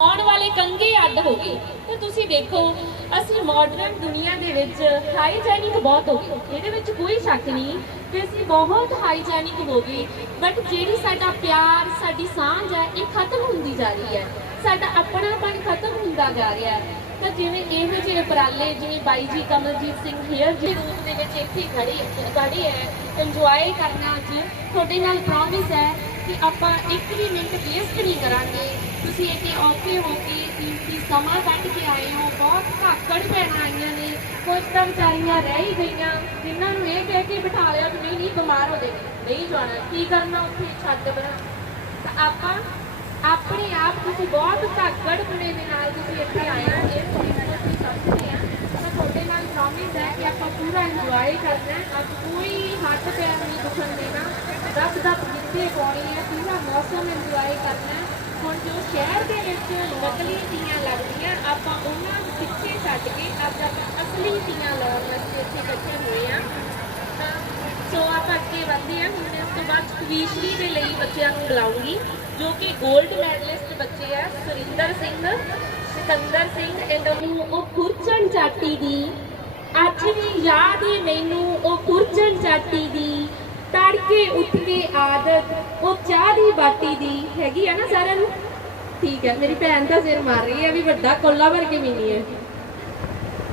ਆਉਣ ਵਾਲੇ ਕੰਗੇ ਅੱਡ ਹੋ ਗਏ। ਤੇ ਤੁਸੀਂ ਦੇਖੋ, ਅਸੀਂ ਮਾਡਰਨ ਦੁਨੀਆ ਦੇ ਵਿੱਚ ਹਾਈਜੈਨਿਕ ਬਹੁਤ ਹੋ ਗਏ। ਇਹਦੇ ਵਿੱਚ ਕੋਈ ਸ਼ੱਕ ਨਹੀਂ ਕਿ ਅਸੀਂ ਬਹੁਤ ਹਾਈਜੈਨਿਕ ਹੋ ਗਏ। ਬਟ ਜਿਹੜੀ ਸਾਡਾ ਪਿਆਰ, ਸਾਡੀ ਸਾਂਝ ਹੈ, ਇਹ ਖਤਮ ਹੁੰਦੀ ਜਾ ਰਹੀ ਹੈ। ਸਾਡਾ ਆਪਣਾਪਣ ਖਤਮ ਹੁੰਦਾ ਜਾ ਰਿਹਾ ਹੈ। ਤਾਂ ਜਿਵੇਂ ਇਹੋ ਜਿਹੇ ਉਪਰਾਲੇ, ਜਿਵੇਂ ਬਾਈ ਜੀ ਕਮਲਜੀਤ ਸਿੰਘ ਹੇਅਰ ਜੀ ਰੂਪ ਦੇ ਵਿੱਚ ਇੱਥੇ ਖੜੇ ਖੜੇ ਹੈ ਇੰਜੋਏ ਕਰਨਾ ਅੱਜ ਤੁਹਾਡੇ ਨਾਲ ਪ੍ਰੋਮਿਸ ਹੈ ਕਿ ਆਪਾਂ ਇੱਕ ਵੀ ਮਿੰਟ ਵੇਸਟ ਨਹੀਂ ਕਰਾਂਗੇ। ਤੁਸੀਂ ਇੱਥੇ ਔਖੇ ਹੋ ਕੇ ਕੀਮਤੀ ਸਮਾਂ ਕੱਢ ਕੇ ਆਏ ਹੋ ਬਹੁਤ ਧਾਕੜ ਭੈਣਾਂ ਆਈਆਂ ਨੇ ਕੁਝ ਤਾਂ ਵਿਚਾਰੀਆਂ ਰਹਿ ਹੀ ਗਈਆਂ ਜਿਨ੍ਹਾਂ ਨੂੰ ਇਹ ਕਹਿ ਕੇ ਬਿਠਾ ਲਿਆ ਕਿ ਨਹੀਂ ਨਹੀਂ ਬਿਮਾਰ ਹੋ ਜਾਏਗੀ ਨਹੀਂ ਜਾਣਾ ਕੀ ਕਰਨਾ ਉੱਥੇ ਛੱਡ ਬਣਾ ਤਾਂ ਆਪਾਂ ਆਪਣੇ ਆਪ ਤੁਸੀਂ ਬਹੁਤ ਧਾਕੜ ਪੁਣੇ ਦੇ ਨਾਲ ਤੁਸੀਂ ਇੱਥੇ ਆਏ ਹੋ ਇਹ ਚੀਜ਼ ਨੂੰ ਅਸੀਂ ਸਮਝਦੇ ਹਾਂ ਤਾਂ ਤੁਹਾਡੇ ਨਾਲ ਪ੍ਰੋਮਿਸ ਹੈ ਕਿ ਆਪਾਂ ਪੂਰਾ ਇੰਜੋਏ ਕਰਨਾ ਹੈ ਅੱਜ ਕੋਈ ਹੱਥ ਪੈਰ ਨਹੀਂ ਦੁਖਣ ਦੇਣਾ ਰੱਬ ਦਾ ਗਿੱਤੇ ਪਾਉਣੀ ਹੈ ਪੂਰਾ ਮੌਸਮ ਇੰਜੋਏ ਕਰਨਾ ਹੈ ਹੁਣ ਜੋ ਸ਼ਹਿਰ ਦੇ ਵਿੱਚ ਨਕਲੀ ਤੀਆਂ ਲੱਗਦੀਆਂ, ਆਪਾਂ ਉਹਨਾਂ ਪਿੱਛੇ ਛੱਡ ਕੇ ਅੱਜ ਆਪਾਂ ਅਸਲੀ ਤੀਆਂ ਲਾਉਣ ਵਾਸਤੇ ਇੱਥੇ ਇਕੱਠੇ ਹੋਏ ਆ ਤਾਂ ਸੋ ਆਪਾਂ ਅੱਗੇ ਵਧਦੇ ਹਾਂ। ਹੁਣ ਉਸ ਤੋਂ ਬਾਅਦ ਕਵੀਸ਼ਰੀ ਦੇ ਲਈ ਬੱਚਿਆਂ ਨੂੰ ਬੁਲਾਉਂਗੀ, ਜੋ ਕਿ 골ਡ ਮੈਡਲਿਸਟ ਬੱਚੇ ਆ, ਸੁਰਿੰਦਰ ਸਿੰਘ, ਸਿਕੰਦਰ ਸਿੰਘ ਐਂਡ ਉਹਨੂੰ ਉਹ ਕੁਰਚਨ ਜਾਤੀ ਦੀ। ਅੱਜ ਵੀ ਯਾਦ ਏ ਮੈਨੂੰ, ਉਹ ਕੁਰਚਨ ਜਾਤੀ ਦੀ। ਤੜਕੇ ਉੱਠ ਕੇ ਆਦਤ, ਉਹ ਚਾਹ ਦੀ ਬਾਟੀ ਦੀ ਹੈਗੀ ਆ ਨਾ ਸਾਰਿਆਂ ਨੂੰ? ਠੀਕ ਹੈ, ਮੇਰੀ ਭੈਣ ਤਾਂ ਸਿਰ ਮਾਰ ਰਹੀ ਹੈ, ਵੀ ਵੱਡਾ ਕੋਲਾ ਭਰ ਕੇ ਮਿਲੀ ਹੈ।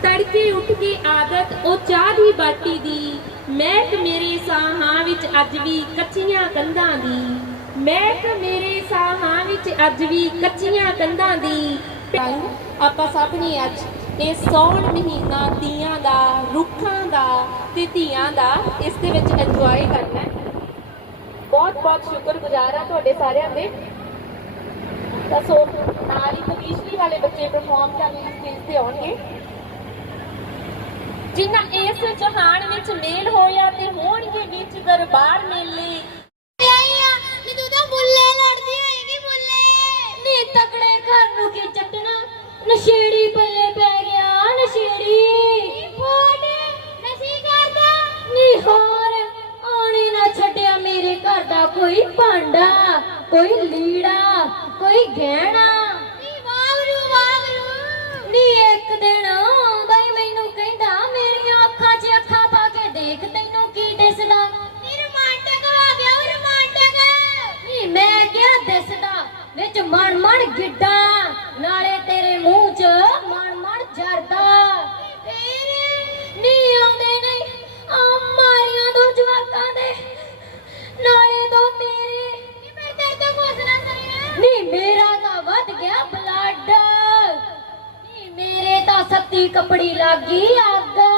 ਤੜਕੇ ਉੱਠ ਕੇ ਆਦਤ, ਉਹ ਚਾਹ ਦੀ ਬਾਟੀ ਦੀ, ਮਹਿਕ ਮੇਰੇ ਸਾਹਾਂ ਵਿੱਚ ਅੱਜ ਵੀ ਕੱਚੀਆਂ ਕੰਧਾਂ ਦੀ। ਮਹਿਕ ਮੇਰੇ ਸਾਹਾਂ ਵਿੱਚ ਅੱਜ ਵੀ ਕੱਚੀਆਂ ਕੰਧਾਂ ਦੀ। ਰੰਗ ਆਪਾਂ ਸਭ ਨੇ ਅੱਜ। ਇਹ ਸੌਣ ਮਹੀਨਾ ਤੀਆਂ ਦਾ ਰੁੱਖਾਂ ਦਾ ਤੇ ਧੀਆਂ ਦਾ ਇਸ ਦੇ ਵਿੱਚ ਇੰਜੋਏ ਕਰਨਾ ਬਹੁਤ ਬਹੁਤ ਸ਼ੁਕਰਗੁਜ਼ਾਰ ਹਾਂ ਤੁਹਾਡੇ ਸਾਰਿਆਂ ਦੇ। ਤਾਂ ਸੋ ਨਾਲ ਹੀ ਕਵੀਸ਼ਰੀ ਵਾਲੇ ਬੱਚੇ ਪਰਫਾਰਮ ਕਰਨ ਲਈ ਸਟੇਜ ਤੇ ਆਉਣਗੇ। ਜਿਨ੍ਹਾਂ ਇਸ ਜਹਾਨ ਵਿੱਚ ਮੇਲ ਹੋਇਆ ਤੇ ਹੋਣਗੇ ਵਿੱਚ ਦਰਬਾਰ ਮੇਲੇ। ਘਰ ਨੂੰ ਕੀ ਚੱਟਣਾ? ਨਸ਼ੇੜੀ ਪੱਲੇ ਕੋਈ ਭਾਂਡਾ ਕੋਈ ਲੀੜਾ ਕੋਈ ਗਹਿਣਾ। ਨੀ ਵਾਵਰੂ ਵਾਵਰੂ ਨੀ ਇੱਕ ਦਿਨ ਹੀ ਮੈਨੂੰ ਕਹਿੰਦਾ ਮੇਰੀਆਂ ਅੱਖਾਂ 'ਚ ਅੱਖਾਂ ਪਾ ਕੇ ਦੇਖ ਤੈਨੂੰ ਕੀ ਦਿਸਦਾ। ਨੀ ਰੋਮਾਂਟਿਕ ਹੋ ਗਿਆ ਉਹ ਰੋਮਾਂਟਿਕ। ਨੀ ਮੈਂ ਕਿਹਾ ਦਿਸਦਾ ਵਿੱਚ ਮਣ ਮਣ ਗਿੱਡਾ ਨਾਲੇ ਤਾਂ ਸੱਤੀ ਕਪੜੀ ਲੱਗੀ ਅੱਗ।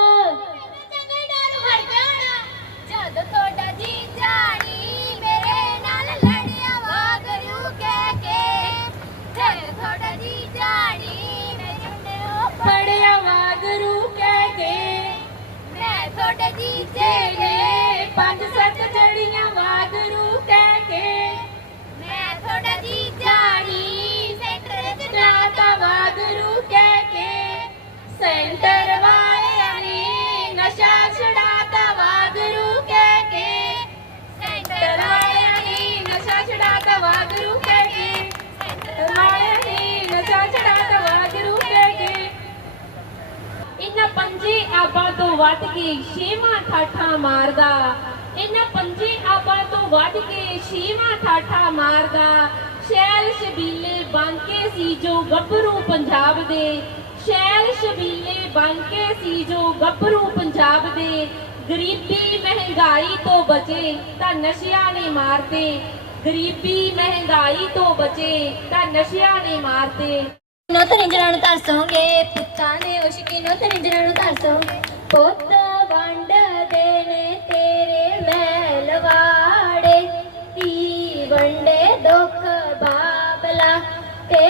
ਇਹਨਾਂ ਪੰਜੇ ਆਬਾਂ ਤੋਂ ਵੱਧ ਕੇ ਛੇਵਾਂ ਠਾਠਾ ਮਾਰਦਾ। ਇਹਨਾਂ ਪੰਜੇ ਆਬਾਂ ਤੋਂ ਵੱਧ ਕੇ ਛੇਵਾਂ ਠਾਠਾ ਮਾਰਦਾ। ਸ਼ੈਲ ਸ਼ਬੀਲੇ ਬਾਂਕੇ ਸੀ ਜੋ ਗੱਭਰੂ ਪੰਜਾਬ ਦੇ। ਸ਼ੈਲ ਸ਼ਬੀਲੇ ਬਾਂਕੇ ਸੀ ਜੋ ਗੱਭਰੂ ਪੰਜਾਬ ਦੇ। ਗਰੀਬੀ ਮਹਿੰਗਾਈ ਤੋਂ ਬਚੇ ਤਾਂ ਨਸ਼ਿਆਂ ਨੇ ਮਾਰਤੇ ਗਰੀਬੀ ਮਹਿੰਗਾਈ ਤੋਂ ਬਚੇ ਤਾਂ ਨਸ਼ਿਆਂ ਨੇ ਮਾਰਤੇ ਨੋ ਤਰਿੰਜਰਾਂ ਨੂੰ ਤਰਸੋਗੇ ਪੁੱਤਾਂ ಪತ್ತನೆಂಟು ತಾಸು ಪೊತ್ತ ಬಂಡದೇನೆ ತೇರೆ ಮೇಲವಾಡೆ ಈ ಬಂಡೆ ದೊಕ್ಕ ಬಾಬಲ ತೇ